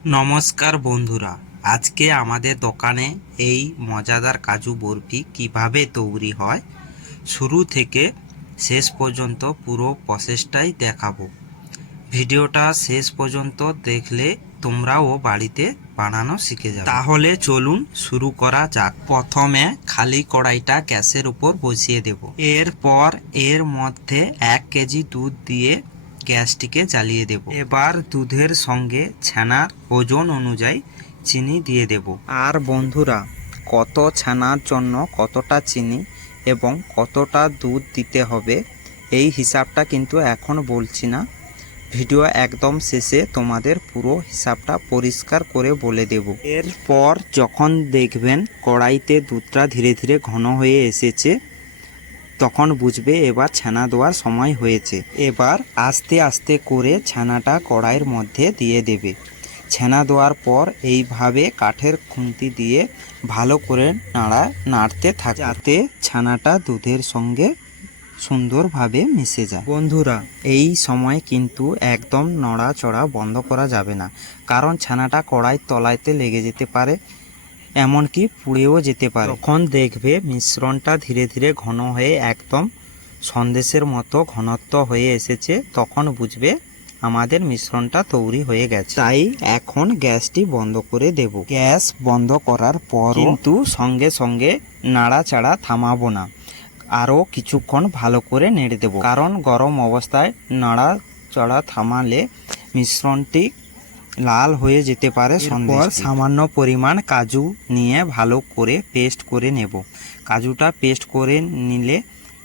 নমস্কার বন্ধুরা, আজকে আমাদের দোকানে এই মজাদার কাজু বরফি কিভাবে তৈরি হয় শুরু থেকে শেষ পর্যন্ত পুরো প্রসেসটাই দেখাবো। ভিডিওটা শেষ পর্যন্ত দেখলে তোমরাও বাড়িতে বানানো শিখে যাবে। তাহলে চলুন শুরু করা যাক। প্রথমে খালি কড়াইটা গ্যাসের উপর বসিয়ে দেব। এরপর এর মধ্যে 1 কেজি দুধ দিয়ে গ্যাসটিকে জ্বালিয়ে দেব। এবার দুধের সঙ্গে ছানার ওজন অনুযায়ী চিনি দিয়ে দেব। আর বন্ধুরা, কত ছানার জন্য কতটা চিনি এবং কতটা দুধ দিতে হবে এই হিসাবটা কিন্তু এখন বলছি না, ভিডিও একদম শেষে তোমাদের পুরো হিসাবটা পরিষ্কার করে বলে দেব। এরপর যখন দেখবেন কড়াইতে দুধটা ধীরে ধীরে ঘন হয়ে এসেছে, তখন বুঝবে এবার ছানা দেওয়ার সময় হয়েছে। এবার আস্তে আস্তে করে ছানাটা কড়াইয়ের মধ্যে দিয়ে দেবে। ছানা দেওয়ার পর এইভাবে কাঠের খুন্তি দিয়ে ভালো করে নাড়তে থাকে, যাতে ছানাটা দুধের সঙ্গে সুন্দরভাবে মিশে যায়। বন্ধুরা, এই সময় কিন্তু একদম নড়াচড়া বন্ধ করা যাবে না, কারণ ছানাটা কড়াইয়ের তলাইতে লেগে যেতে পারে, এমনকি পুড়েও যেতে পারে। তখন দেখবে মিশ্রণটা ধীরে ধীরে ঘন হয়ে একদম সন্দেশের মতো ঘনত্ব হয়ে এসেছে, তখন বুঝবে আমাদের মিশ্রণটা তৈরি হয়ে গেছে। তাই এখন গ্যাসটি বন্ধ করে দেব। গ্যাস বন্ধ করার পর কিন্তু সঙ্গে সঙ্গে নাড়াচাড়া থামাবো না, আরও কিছুক্ষণ ভালো করে নেড়ে দেব, কারণ গরম অবস্থায় নাড়াচাড়া থামালে মিশ্রণটি লাল হয়ে যেতে পারে। এরপর সামান্য পরিমাণ কাজু নিয়ে ভালো করে পেস্ট করে নেব। কাজুটা পেস্ট করে নিলে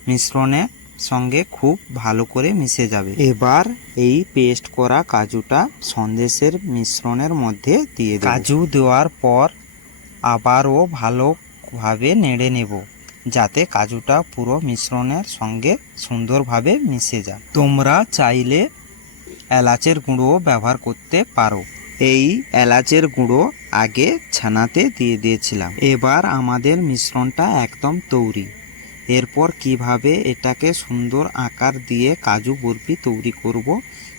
মিশ্রণের সঙ্গে খুব ভালো করে মিশে যাবে। এবার এই পেস্ট করা কাজুটা সন্দেশের মিশ্রণের মধ্যে দিয়ে দেব। কাজু দেওয়ার পর আবারও ভালোভাবে নেড়ে নেব, যাতে কাজুটা পুরো মিশ্রণের সঙ্গে সুন্দরভাবে মিশে যায়। তোমরা চাইলে এলাচের গুঁড়োও ব্যবহার করতে পারো। এই এলাচের গুঁড়ো আগে ছানাতে দিয়ে দিয়েছিলাম। এবার আমাদের মিশ্রণটা একদম তৈরি। এরপর কিভাবে এটাকে সুন্দর আকার দিয়ে কাজু বরফি তৈরি করব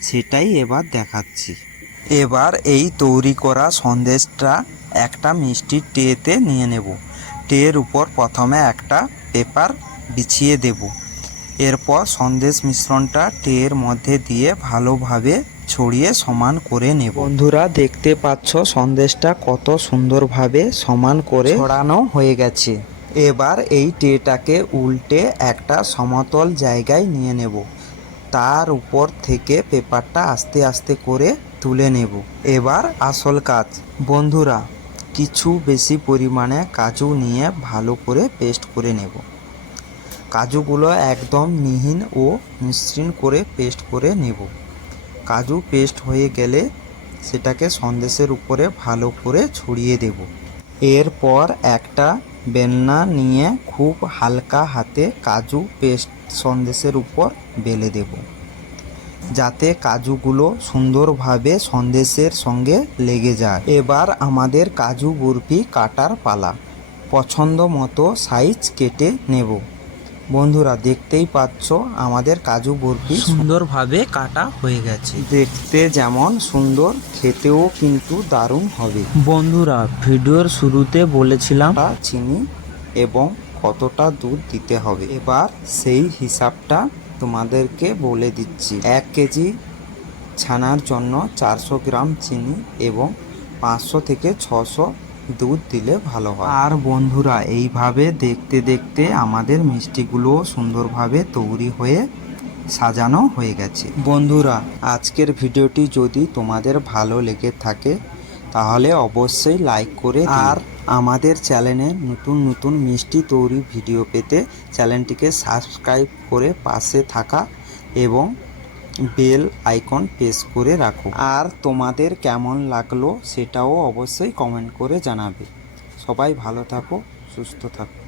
সেটাই এবার দেখাচ্ছি। এবার এই তৈরি করা সন্দেশটা একটা মিষ্টির ট্রেতে নিয়ে নেব। ট্রের উপর প্রথমে একটা পেপার বিছিয়ে দেব। এরপর সন্দেশ মিশ্রণটা ট্রের মধ্যে দিয়ে ভালোভাবে ছড়িয়ে সমান করে নেব। বন্ধুরা, দেখতে পাচ্ছ সন্দেশটা কত সুন্দরভাবে সমান করে ছড়ানো হয়ে গেছে। এবার এই ট্রেটাকে উল্টে একটা সমতল জায়গায় নিয়ে নেব। তার উপর থেকে পেপারটা আস্তে আস্তে করে তুলে নেব। এবার আসল কাজ। বন্ধুরা, কিছু বেশি পরিমাণে কাজু নিয়ে ভালো করে পেস্ট করে নেব। কাজুগুলো একদম মিহিন ও মসৃণ করে পেস্ট করে নেব। কাজু পেস্ট হয়ে গেলে সেটাকে সন্দেশের উপরে ভালো করে ছড়িয়ে দেব। এরপর একটা বেলনা নিয়ে খুব হালকা হাতে কাজু পেস্ট সন্দেশের উপর বেলে দেব, যাতে কাজুগুলো সুন্দরভাবে সন্দেশের সঙ্গে লেগে যায়। এবার আমাদের কাজু বরফি কাটার পালা। পছন্দ মতো সাইজ কেটে নেব। বন্ধুরা, দেখতেই পাচ্ছ আমাদের কাজু বরফি সুন্দরভাবে কাটা হয়ে গেছে। দেখতে যেমন সুন্দর, খেতেও কিন্তু দারুণ হবে। বন্ধুরা, ভিডিওর শুরুতে বলেছিলাম চিনি এবং কতটা দুধ দিতে হবে। এবার সেই হিসাবটা তোমাদেরকে বলে দিচ্ছি। 1 কেজি ছানার জন্য 400 গ্রাম চিনি এবং 500 থেকে 600 দুধ দিলে ভালো হয়। আর বন্ধুরা, এইভাবে দেখতে দেখতে আমাদের মিষ্টিগুলো সুন্দরভাবে তৈরি হয়ে সাজানো হয়ে গেছে। বন্ধুরা, আজকের ভিডিওটি যদি তোমাদের ভালো লেগে থাকে তাহলে অবশ্যই লাইক করে আর আমাদের চ্যানেলে নতুন নতুন মিষ্টি তৈরি ভিডিও পেতে চ্যানেলটিকে সাবস্ক্রাইব করে পাশে থাকা এবং বেল আইকন প্রেস করে রাখো। আর তোমাদের কেমন লাগলো সেটাও অবশ্যই কমেন্ট করে জানাবে। সবাই ভালো থাকো, সুস্থ থাকো।